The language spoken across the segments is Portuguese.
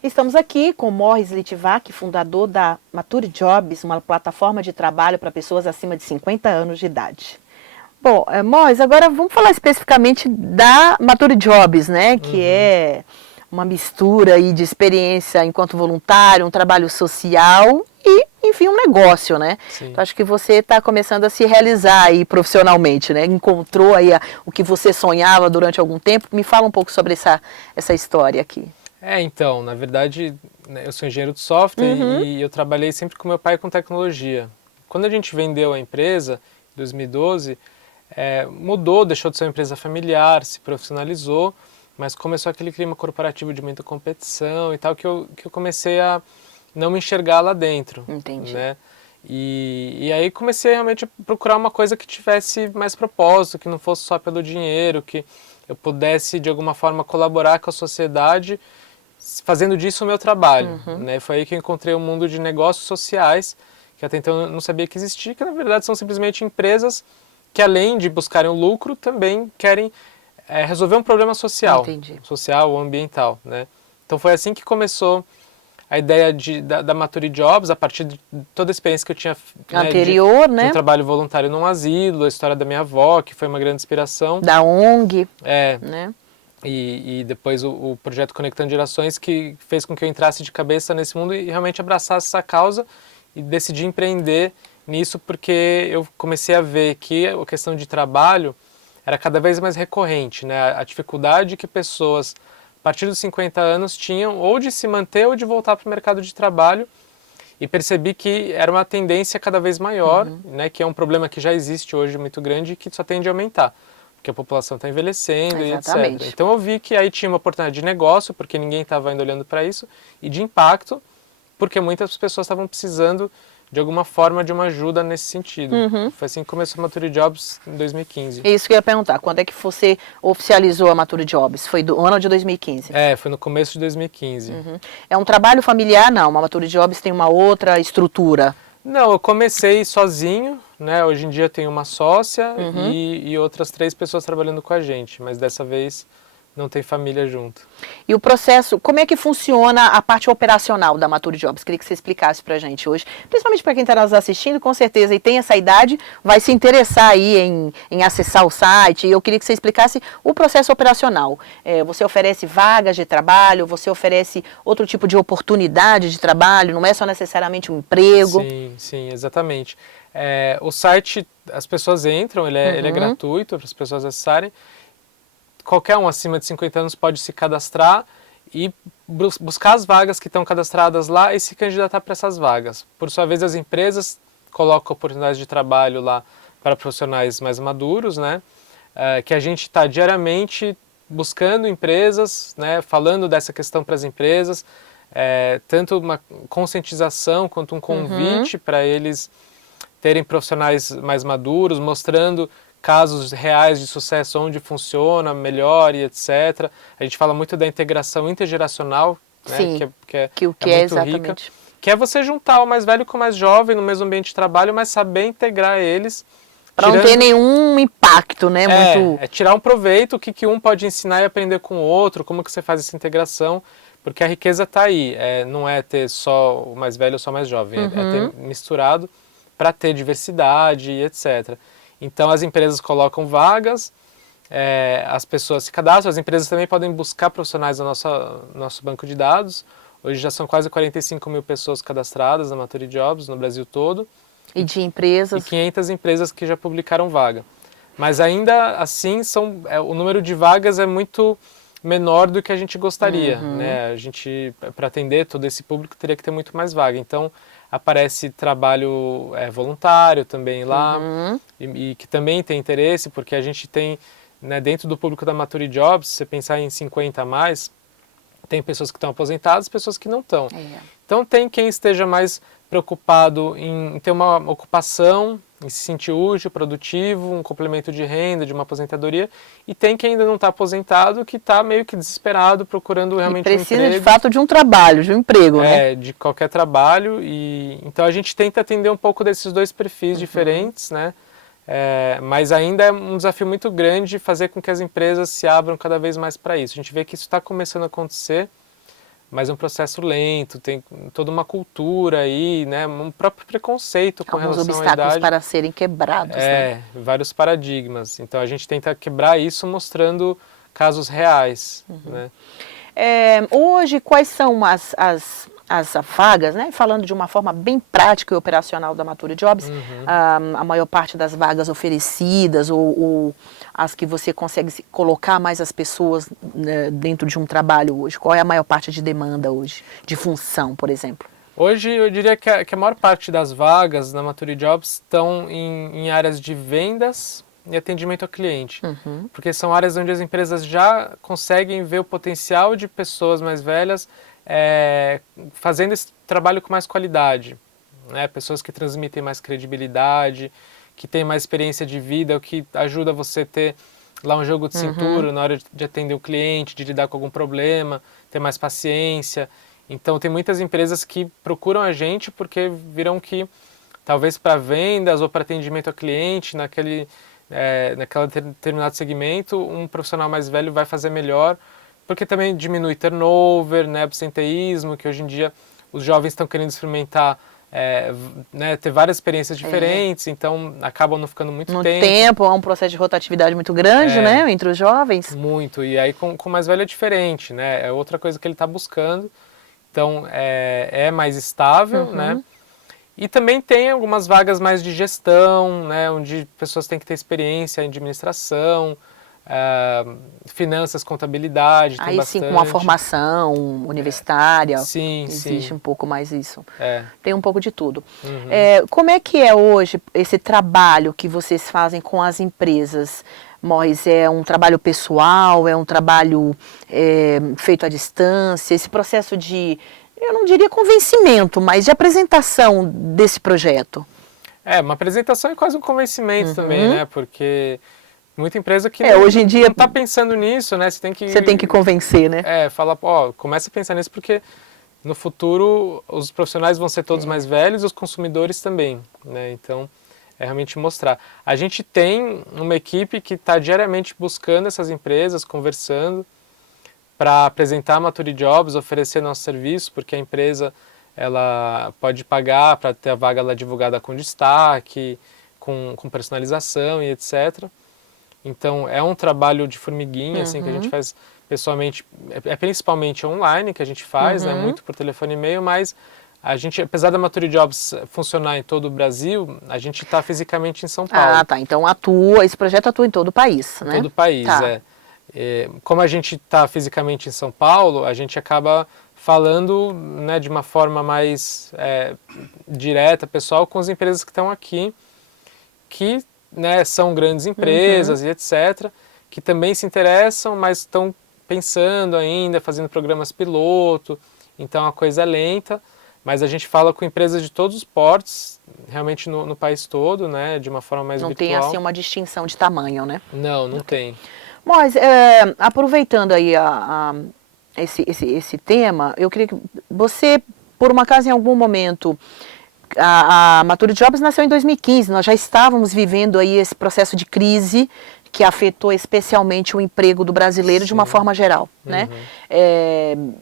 Estamos aqui com Morris Litvak, fundador da Mature Jobs, uma plataforma de trabalho para pessoas acima de 50 anos de idade. Bom, Morris, agora vamos falar especificamente da Mature Jobs, né? Que é uma mistura aí de experiência enquanto voluntário, um trabalho social e, enfim, um negócio, né? Sim. Então, acho que você está começando a se realizar aí profissionalmente, né? Encontrou aí o que você sonhava durante algum tempo. Me fala um pouco sobre essa história aqui. Então, na verdade, né, eu sou engenheiro de software e eu trabalhei sempre com meu pai com tecnologia. Quando a gente vendeu a empresa, em 2012, mudou, deixou de ser uma empresa familiar, se profissionalizou, mas começou aquele clima corporativo de muita competição e tal, que eu comecei a não me enxergar lá dentro. Entendi. Né? E aí comecei realmente a procurar uma coisa que tivesse mais propósito, que não fosse só pelo dinheiro, que eu pudesse de alguma forma colaborar com a sociedade, fazendo disso o meu trabalho. Né? Foi aí que eu encontrei o mundo de negócios sociais, que até então eu não sabia que existia, que na verdade são simplesmente empresas que além de buscarem o lucro, também querem resolver um problema social, Entendi. social ou ambiental. Né? Então foi assim que começou a ideia da Mature Jobs, a partir de toda a experiência que eu tinha Anterior, de né? um trabalho voluntário num asilo, a história da minha avó, que foi uma grande inspiração. Da ONG, É, né? e depois o projeto Conectando Gerações, que fez com que eu entrasse de cabeça nesse mundo e realmente abraçasse essa causa e decidi empreender nisso porque eu comecei a ver que a questão de trabalho era cada vez mais recorrente, né? A dificuldade que pessoas a partir dos 50 anos tinham ou de se manter ou de voltar para o mercado de trabalho, e percebi que era uma tendência cada vez maior, né? Que é um problema que já existe hoje muito grande e que só tende a aumentar, porque a população está envelhecendo e Exatamente. etc. Então eu vi que aí tinha uma oportunidade de negócio, porque ninguém estava ainda olhando para isso, e de impacto, porque muitas pessoas estavam precisando de alguma forma de uma ajuda nesse sentido. Foi assim que começou a Mature Jobs em 2015. É isso que eu ia perguntar. Quando é que você oficializou a Mature Jobs? Foi do ano de 2015? Foi no começo de 2015. É um trabalho familiar? Não. A Mature Jobs tem uma outra estrutura. Não, eu comecei sozinho, né? Hoje em dia eu tenho uma sócia e outras 3 pessoas trabalhando com a gente, mas dessa vez não tem família junto. E o processo, como é que funciona a parte operacional da Mature Jobs? Queria que você explicasse pra gente hoje, principalmente para quem está nos assistindo, com certeza, e tem essa idade, vai se interessar aí em acessar o site, e eu queria que você explicasse o processo operacional. Você oferece vagas de trabalho, você oferece outro tipo de oportunidade de trabalho, não é só necessariamente um emprego? Sim, exatamente. O site, as pessoas entram, ele é gratuito para as pessoas acessarem. Qualquer um acima de 50 anos pode se cadastrar e buscar as vagas que estão cadastradas lá e se candidatar para essas vagas. Por sua vez, as empresas colocam oportunidades de trabalho lá para profissionais mais maduros, né? Que a gente está diariamente buscando empresas, né? Falando dessa questão para as empresas, tanto uma conscientização quanto um convite para eles terem profissionais mais maduros, mostrando casos reais de sucesso onde funciona melhor e etc. A gente fala muito da integração intergeracional, né? Sim, que é que muito exatamente. rica, que é você juntar o mais velho com o mais jovem no mesmo ambiente de trabalho, mas saber integrar eles. Para não ter nenhum impacto, né? Tirar um proveito, o que um pode ensinar e aprender com o outro, como que você faz essa integração, porque a riqueza está aí, não é ter só o mais velho ou só o mais jovem, é ter misturado para ter diversidade e etc. Então as empresas colocam vagas, as pessoas se cadastram, as empresas também podem buscar profissionais no nosso banco de dados. Hoje já são quase 45 mil pessoas cadastradas na Mature Jobs no Brasil todo. E de empresas. E 500 empresas que já publicaram vaga. Mas ainda assim, o número de vagas é muito menor do que a gente gostaria. Né? A gente, para atender todo esse público, teria que ter muito mais vaga. Então, aparece trabalho voluntário também lá, e que também tem interesse, porque a gente tem, né, dentro do público da Mature Jobs, se você pensar em 50 a mais, tem pessoas que estão aposentadas, pessoas que não estão. Então tem quem esteja mais preocupado em ter uma ocupação, em se sentir útil, produtivo, um complemento de renda, de uma aposentadoria, e tem quem ainda não está aposentado, que está meio que desesperado, procurando realmente um emprego. Precisa de fato de um trabalho, de um emprego, né? De qualquer trabalho, e então a gente tenta atender um pouco desses dois perfis diferentes, né? Mas ainda é um desafio muito grande fazer com que as empresas se abram cada vez mais para isso. A gente vê que isso está começando a acontecer, mas é um processo lento, tem toda uma cultura aí, né, um próprio preconceito com Alguns relação à obstáculos idade. para serem quebrados, né? Vários paradigmas. Então a gente tenta quebrar isso mostrando casos reais, né? Hoje, quais são as vagas, né? Falando de uma forma bem prática e operacional da Mature Jobs, a maior parte das vagas oferecidas ou as que você consegue colocar mais as pessoas, né, dentro de um trabalho hoje? Qual é a maior parte de demanda hoje, de função, por exemplo? Hoje eu diria que a maior parte das vagas na Mature Jobs estão em áreas de vendas e atendimento ao cliente, porque são áreas onde as empresas já conseguem ver o potencial de pessoas mais velhas fazendo esse trabalho com mais qualidade, né? Pessoas que transmitem mais credibilidade, que têm mais experiência de vida, o que ajuda você a ter lá um jogo de cintura na hora de atender o cliente, de lidar com algum problema, ter mais paciência. Então tem muitas empresas que procuram a gente porque viram que talvez para vendas ou para atendimento ao cliente, naquela determinado segmento, um profissional mais velho vai fazer melhor, porque também diminui turnover, né, absenteísmo, que hoje em dia os jovens estão querendo experimentar, né, ter várias experiências diferentes, então acabam não ficando muito tempo. Há um processo de rotatividade muito grande, né, entre os jovens. Muito, e aí com o mais velho é diferente, né, é outra coisa que ele está buscando, então é mais estável, né. E também tem algumas vagas mais de gestão, né, onde pessoas têm que ter experiência em administração, finanças, contabilidade, tem Aí bastante. sim, com a formação universitária, sim, existe um pouco mais isso. É. Tem um pouco de tudo. Como é que é hoje esse trabalho que vocês fazem com as empresas? Morris, é um trabalho pessoal, é um trabalho feito à distância? Esse processo de, eu não diria convencimento, mas de apresentação desse projeto? Uma apresentação é quase um convencimento também, né? Porque muita empresa que hoje em dia não está pensando nisso, né? Você tem que convencer, né? Falar, começa a pensar nisso porque no futuro os profissionais vão ser todos mais velhos e os consumidores também, né? Então, realmente mostrar. A gente tem uma equipe que está diariamente buscando essas empresas, conversando, para apresentar a Mature Jobs, oferecer nosso serviço, porque a empresa ela pode pagar para ter a vaga lá divulgada com destaque, com personalização e etc. Então, é um trabalho de formiguinha, assim, que a gente faz pessoalmente, principalmente online que a gente faz, né, muito por telefone e e-mail, mas a gente, apesar da Mature Jobs funcionar em todo o Brasil, a gente está fisicamente em São Paulo. Tá. Então esse projeto atua em todo o país, né? Em todo o país, tá. Como a gente está fisicamente em São Paulo, a gente acaba falando, né, de uma forma mais direta, pessoal, com as empresas que estão aqui, que, né, são grandes empresas e etc., que também se interessam, mas estão pensando ainda, fazendo programas piloto, então a coisa é lenta, mas a gente fala com empresas de todos os portes, realmente no país todo, né, de uma forma mais virtual. Não tem assim uma distinção de tamanho, né? Não tem. Mas, aproveitando aí esse tema, eu queria que você, por um acaso, em algum momento, a Mature Jobs nasceu em 2015, nós já estávamos vivendo aí esse processo de crise que afetou especialmente o emprego do brasileiro de uma forma geral, né?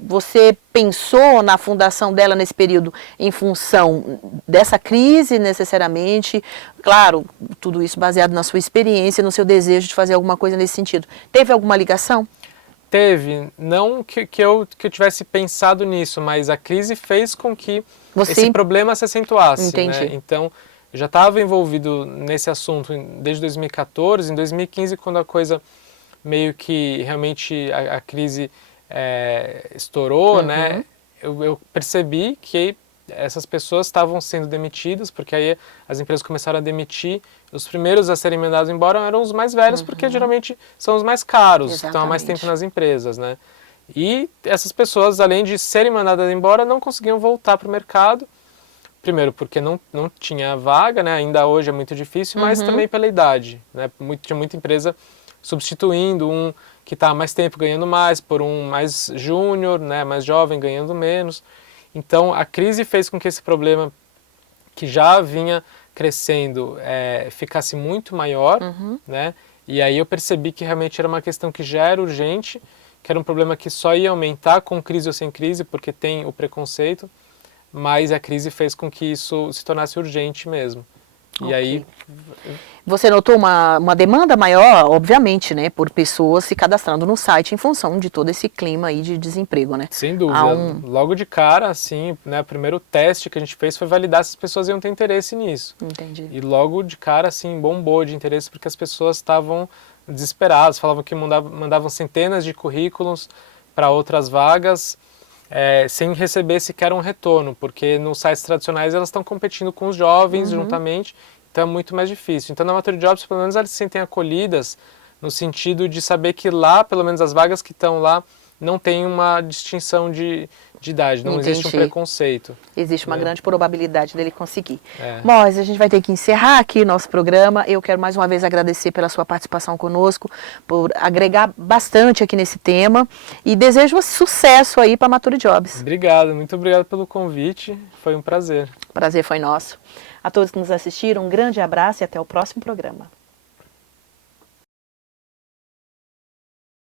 Você pensou na fundação dela nesse período em função dessa crise necessariamente? Claro, tudo isso baseado na sua experiência, no seu desejo de fazer alguma coisa nesse sentido. Teve alguma ligação? Teve, não que eu tivesse pensado nisso, mas a crise fez com que esse problema se acentuasse. Entendi. Né? Então, eu já estava envolvido nesse assunto desde 2014, em 2015, quando a coisa meio que realmente a crise estourou, né? Eu percebi que essas pessoas estavam sendo demitidas, porque aí as empresas começaram a demitir. Os primeiros a serem mandados embora eram os mais velhos, porque geralmente são os mais caros, que estão há mais tempo nas empresas, né? E essas pessoas, além de serem mandadas embora, não conseguiam voltar para o mercado. Primeiro, porque não tinha vaga, né? Ainda hoje é muito difícil, mas também pela idade, né? Tinha muita empresa substituindo um que está há mais tempo ganhando mais por um mais júnior, né? Mais jovem ganhando menos. Então, a crise fez com que esse problema, que já vinha crescendo, ficasse muito maior, né? E aí eu percebi que realmente era uma questão que já era urgente, que era um problema que só ia aumentar com crise ou sem crise, porque tem o preconceito, mas a crise fez com que isso se tornasse urgente mesmo. E Ok. aí... Você notou uma demanda maior, obviamente, né, por pessoas se cadastrando no site em função de todo esse clima aí de desemprego, né? Sem dúvida. Há Logo de cara, assim, né, o primeiro teste que a gente fez foi validar se as pessoas iam ter interesse nisso. Entendi. E logo de cara, assim, bombou de interesse porque as pessoas estavam desesperadas, falavam que mandavam centenas de currículos para outras vagas, sem receber sequer um retorno, porque nos sites tradicionais elas estão competindo com os jovens juntamente, então é muito mais difícil. Então na Mature Jobs, pelo menos elas se sentem acolhidas no sentido de saber que lá, pelo menos as vagas que estão lá, não tem uma distinção de idade, não existe um Entendi. preconceito. Existe uma grande probabilidade dele conseguir. É. Mas a gente vai ter que encerrar aqui nosso programa. Eu quero mais uma vez agradecer pela sua participação conosco, por agregar bastante aqui nesse tema e desejo sucesso aí para a Mature Jobs. Obrigado, muito obrigado pelo convite, foi um prazer. O prazer foi nosso. A todos que nos assistiram, um grande abraço e até o próximo programa.